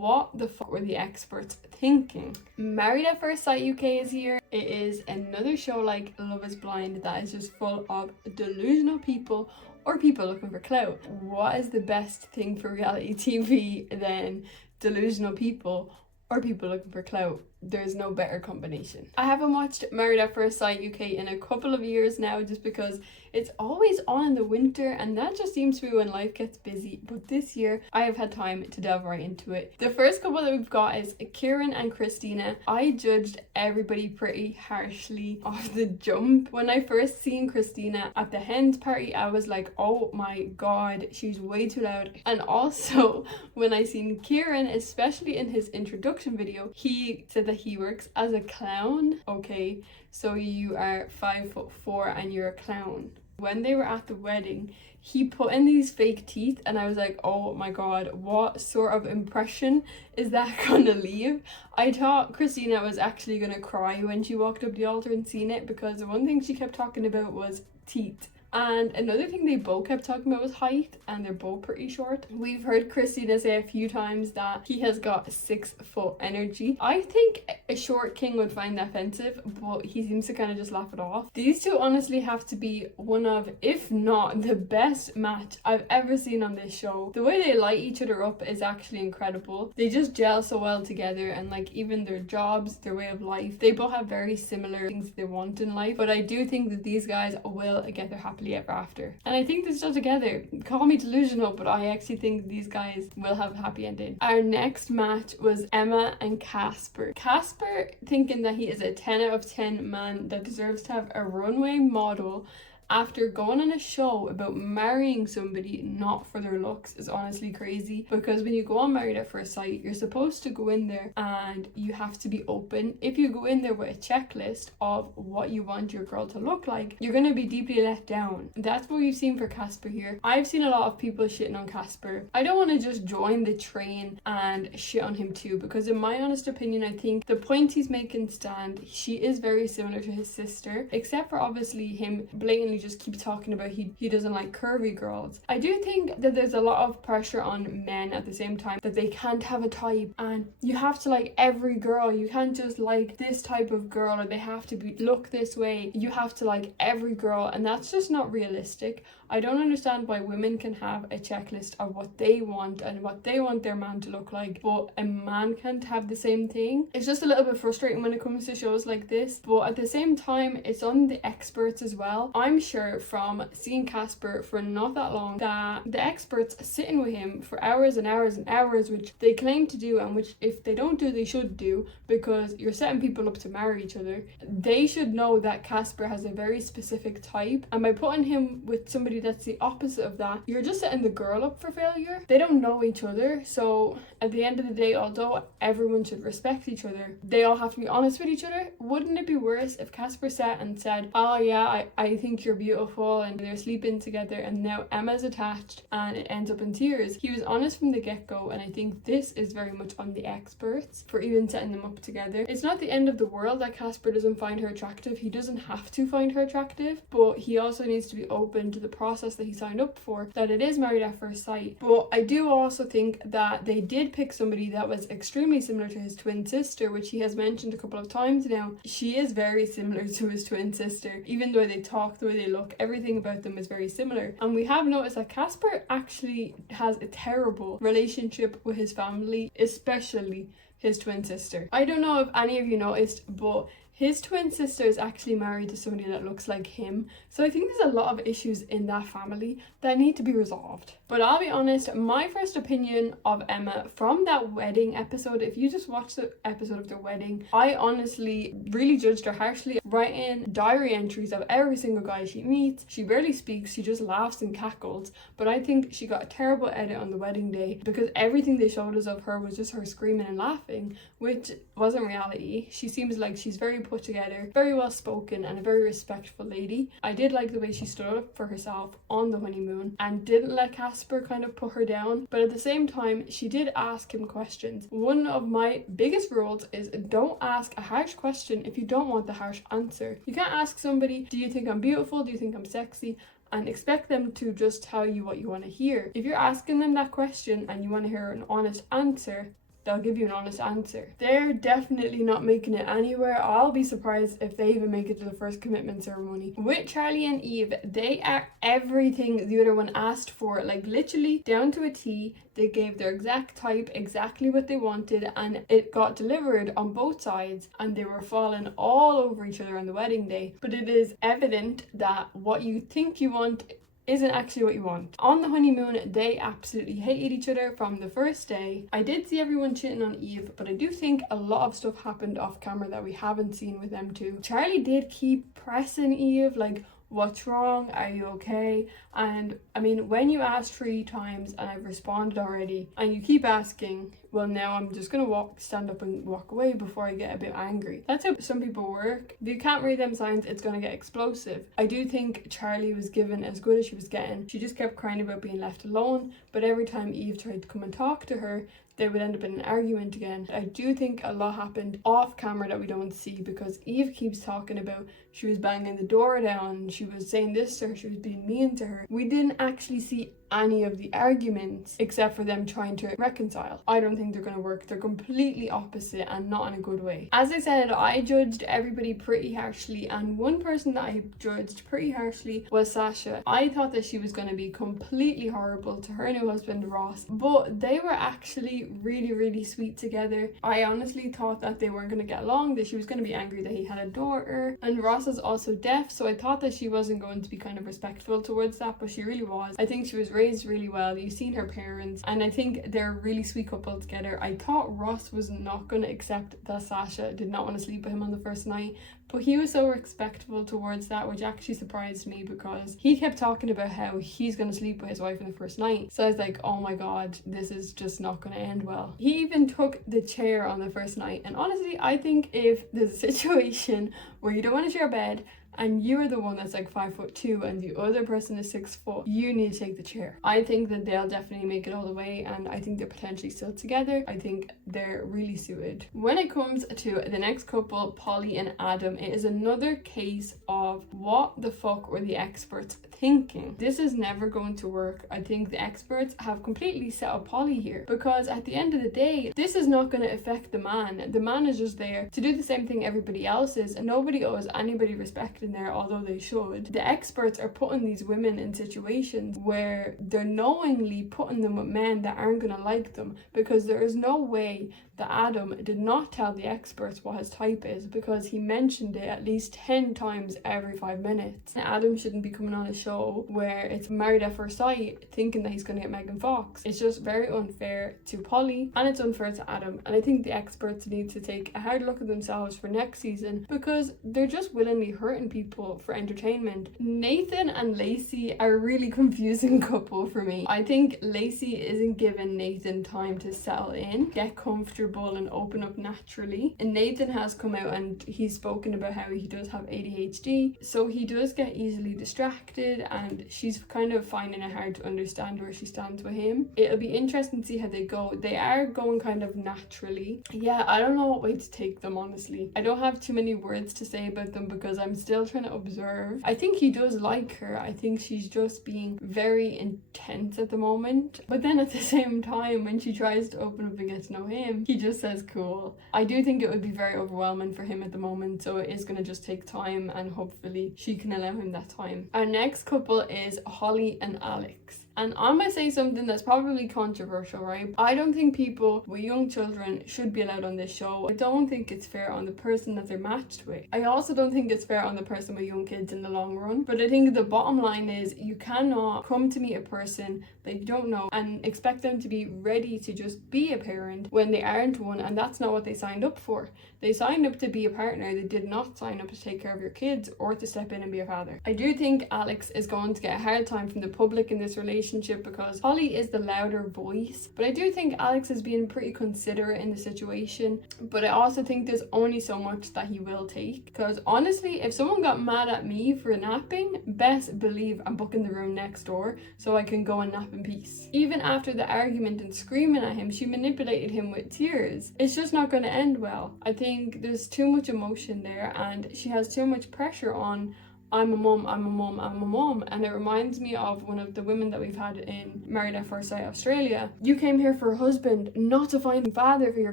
what the fuck were the experts thinking? Married at First Sight UK is here. It is another show like Love is Blind that is just full of delusional people or people looking for clout. What is the best thing for reality TV than delusional people or people looking for clout? There's no better combination. I haven't watched Married at First Sight UK in a couple of years now, just because it's always on in the winter and that just seems to be when life gets busy. But this year I have had time to delve right into it. The first couple that we've got is Kieran and Christina. I judged everybody pretty harshly off the jump. When I first seen Christina at the hen's party, I was like, oh my god, she's way too loud. And also when I seen Kieran, especially in his introduction video, he said that he works as a clown. Okay, so you are 5'4" and you're a clown. When they were at the wedding, he put in these fake teeth and I was like, oh my god, what sort of impression is that gonna leave? I thought Christina was actually gonna cry when she walked up the altar and seen it, because the one thing she kept talking about was teeth. And another thing they both kept talking about was height, and they're both pretty short. We've heard Christina say a few times that he has got 6 foot energy. I think a short king would find that offensive, but he seems to kind of just laugh it off. These two honestly have to be one of, if not the best match I've ever seen on this show. The way they light each other up is actually incredible. They just gel so well together, and like even their jobs, their way of life, they both have very similar things they want in life. But I do think that these guys will get their happy ever after, and I think they're still together. Call me delusional, but I actually think these guys will have a happy ending. Our next match was Emma and Casper. Casper thinking that he is a 10 out of 10 man that deserves to have a runway model after going on a show about marrying somebody not for their looks is honestly crazy. Because when you go on Married at First Sight, you're supposed to go in there and you have to be open. If you go in there with a checklist of what you want your girl to look like, you're going to be deeply let down. That's what we've seen for Casper here. I've seen a lot of people shitting on Casper. I don't want to just join the train and shit on him too, because in my honest opinion, I think the points he's making stand. She is very similar to his sister, except for obviously him blatantly just keep talking about he doesn't like curvy girls. I do think that there's a lot of pressure on men at the same time, that they can't have a type and you have to like every girl. You can't just like this type of girl, or they have to look this way. You have to like every girl, and that's just not realistic. I don't understand why women can have a checklist of what they want and what they want their man to look like, but a man can't have the same thing. It's just a little bit frustrating when it comes to shows like this, but at the same time, it's on the experts as well. I'm sure from seeing Casper for not that long that the experts sitting with him for hours and hours and hours, which they claim to do, and which if they don't do, they should do, because you're setting people up to marry each other. They should know that Casper has a very specific type, and by putting him with somebody that's the opposite of that, you're just setting the girl up for failure. They don't know each other, so at the end of the day, although everyone should respect each other, they all have to be honest with each other. Wouldn't it be worse if Casper sat and said, oh yeah, I think you're beautiful, and they're sleeping together and now Emma's attached and it ends up in tears? He was honest from the get-go, and I think this is very much on the experts for even setting them up together. It's not the end of the world that Casper doesn't find her attractive. He doesn't have to find her attractive, but he also needs to be open to the process that he signed up for, that it is Married at First Sight. But I do also think that they did pick somebody that was extremely similar to his twin sister, which he has mentioned a couple of times now. She is very similar to his twin sister. Even the way they talk, the way they look, everything about them is very similar. And we have noticed that Casper actually has a terrible relationship with his family, especially his twin sister. I don't know if any of you noticed, but his twin sister is actually married to somebody that looks like him. So I think there's a lot of issues in that family that need to be resolved. But I'll be honest, my first opinion of Emma from that wedding episode, if you just watch the episode of their wedding, I honestly really judged her harshly, writing diary entries of every single guy she meets. She barely speaks, she just laughs and cackles. But I think she got a terrible edit on the wedding day, because everything they showed us of her was just her screaming and laughing, which wasn't reality. She seems like she's very put together, very well spoken, and a very respectful lady. I did like the way she stood up for herself on the honeymoon and didn't let Casper kind of put her down, but at the same time she did ask him questions. One of my biggest rules is don't ask a harsh question if you don't want the harsh answer. You can't ask somebody, do you think I'm beautiful, do you think I'm sexy, and expect them to just tell you what you want to hear. If you're asking them that question and you want to hear an honest answer, they'll give you an honest answer. They're definitely not making it anywhere. I'll be surprised if they even make it to the first commitment ceremony. With Charlie and Eve, they are everything the other one asked for, like literally down to a T. They gave their exact type, exactly what they wanted, and it got delivered on both sides, and they were falling all over each other on the wedding day. But it is evident that what you think you want isn't actually what you want. On the honeymoon, they absolutely hated each other from the first day. I did see everyone cheating on Eve, but I do think a lot of stuff happened off camera that we haven't seen with them two. Charlie did keep pressing Eve, like, what's wrong? Are you okay? And I mean, when you ask 3 times and I've responded already, and you keep asking, well, now I'm just gonna stand up and walk away before I get a bit angry. That's how some people work. If you can't read them signs, it's gonna get explosive. I do think Charlie was given as good as she was getting. She just kept crying about being left alone, but every time Eve tried to come and talk to her, they would end up in an argument again. I do think a lot happened off camera that we don't see, because Eve keeps talking about she was banging the door down, she was saying this to her, she was being mean to her. We didn't actually see any of the arguments except for them trying to reconcile. I don't think they're going to work. They're completely opposite and not in a good way. As I said, I judged everybody pretty harshly, and one person that I judged pretty harshly was Sasha. I thought that she was going to be completely horrible to her new husband Ross, but they were actually really sweet together. I honestly thought that they weren't going to get along, that she was going to be angry that he had a daughter, and Ross is also deaf, so I thought that she wasn't going to be kind of respectful towards that, but she really was. I think she was raised really well. You've seen her parents, and I think they're a really sweet couple together. I thought Ross was not going to accept that Sasha did not want to sleep with him on the first night, but he was so respectful towards that, which actually surprised me, because he kept talking about how he's going to sleep with his wife on the first night. So I was like, oh my god, this is just not going to end well. He even took the chair on the first night, and honestly, I think if there's a situation where you don't want to share a bed and you're the one that's like 5'2" and the other person is 6 foot, you need to take the chair. I think that they'll definitely make it all the way, and I think they're potentially still together. I think they're really suited. When it comes to the next couple, Polly and Adam, it is another case of what the fuck were the experts thinking? This is never going to work. I think the experts have completely set up Polly here, because at the end of the day, this is not going to affect the man. The man is just there to do the same thing everybody else is, and nobody owes anybody respect in there, although they should. The experts are putting these women in situations where they're knowingly putting them with men that aren't going to like them, because there is no way that Adam did not tell the experts what his type is, because he mentioned it at least 10 times every 5 minutes. Adam shouldn't be coming on a show where it's married at first sight thinking that he's going to get Megan Fox. It's just very unfair to Polly, and it's unfair to Adam, and I think the experts need to take a hard look at themselves for next season, because they're just willingly hurting people for entertainment. Nathan and Lacy are a really confusing couple for me. I think Lacy isn't giving Nathan time to settle in, get comfortable and open up naturally, and Nathan has come out and he's spoken about how he does have ADHD, so he does get easily distracted, and she's kind of finding it hard to understand where she stands with him. It'll be interesting to see how they go. They are going kind of naturally. Yeah, I don't know what way to take them, honestly. I don't have too many words to say about them because I'm still trying to observe. I think he does like her. I think she's just being very intense at the moment, but then at the same time, when she tries to open up and get to know him, he just says cool. I do think it would be very overwhelming for him at the moment, so it is going to just take time, and hopefully she can allow him that time. Our next couple is Holly and Alex. And I'm going to say something that's probably controversial, right? I don't think people with young children should be allowed on this show. I don't think it's fair on the person that they're matched with. I also don't think it's fair on the person with young kids in the long run. But I think the bottom line is you cannot come to meet a person that you don't know and expect them to be ready to just be a parent when they aren't one, and that's not what they signed up for. They signed up to be a partner. They did not sign up to take care of your kids or to step in and be a father. I do think Alex is going to get a hard time from the public in this relationship because Holly is the louder voice, but I do think Alex is being pretty considerate in the situation. But I also think there's only so much that he will take, because honestly, if someone got mad at me for napping, best believe I'm booking the room next door so I can go and nap in peace. Even after the argument and screaming at him, she manipulated him with tears. It's just not going to end well. I think there's too much emotion there, and she has too much pressure on I'm a mum, I'm a mum, I'm a mum. And it reminds me of one of the women that we've had in Married at First Sight Australia. You came here for a husband, not to find a father for your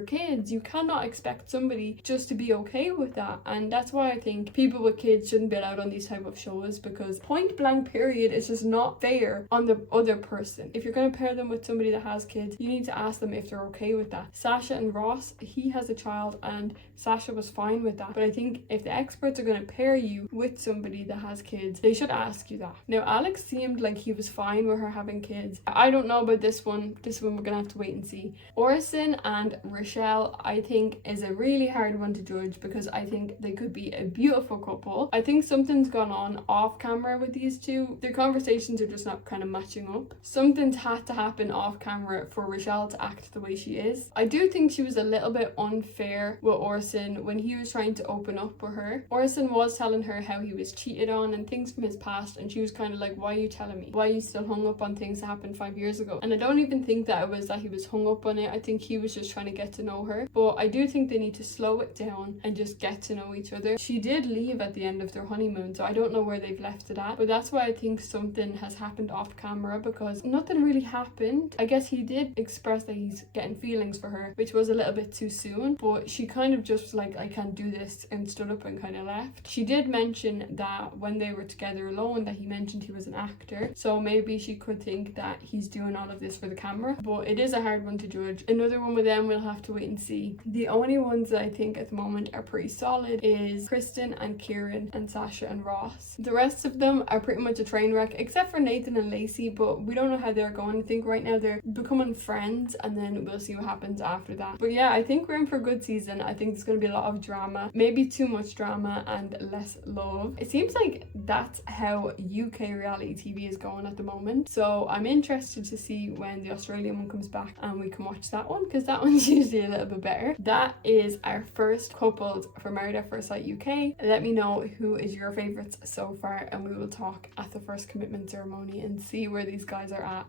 kids. You cannot expect somebody just to be okay with that. And that's why I think people with kids shouldn't be allowed on these type of shows, because point blank period, it's just not fair on the other person. If you're going to pair them with somebody that has kids, you need to ask them if they're okay with that. Sasha and Ross, he has a child and Sasha was fine with that. But I think if the experts are going to pair you with somebody that has kids, they should ask you that. Now, Alex seemed like he was fine with her having kids. I don't know about this one. This one we're going to have to wait and see. Orson and Michelle, I think, is a really hard one to judge, because I think they could be a beautiful couple. I think something's gone on off camera with these two. Their conversations are just not kind of matching up. Something's had to happen off camera for Michelle to act the way she is. I do think she was a little bit unfair with Orson when he was trying to open up with her. Orson was telling her how he was cheated on and things from his past, and she was kind of like, why are you telling me? Why are you still hung up on things that happened 5 years ago? And I don't even think that it was that he was hung up on it. I think he was just trying to get to know her. But I do think they need to slow it down and just get to know each other. She did leave at the end of their honeymoon, so I don't know where they've left it at. But that's why I think something has happened off camera, because nothing really happened. I guess he did express that he's getting feelings for her, which was a little bit too soon, but she kind of just was like, I can't do this, and stood up and kind of left. She did mention that when they were together alone, that he mentioned he was an actor, so maybe she could think that he's doing all of this for the camera, but it is a hard one to judge. Another one with them, we'll have to wait and see. The only ones that I think at the moment are pretty solid is Kristen and Kieran and Sasha and Ross. The rest of them are pretty much a train wreck, except for Nathan and Lacy, but we don't know how they're going. I think right now they're becoming friends, and then we'll see what happens after that. But yeah, I think we're in for a good season. I think there's going to be a lot of drama, maybe too much drama and less love. It seems like that's how UK reality TV is going at the moment, so I'm interested to see when the Australian one comes back and we can watch that one, because that one's usually a little bit better. That is our first couples for Married at First Sight UK. Let me know who is your favourites so far, and we will talk at the first commitment ceremony and see where these guys are at.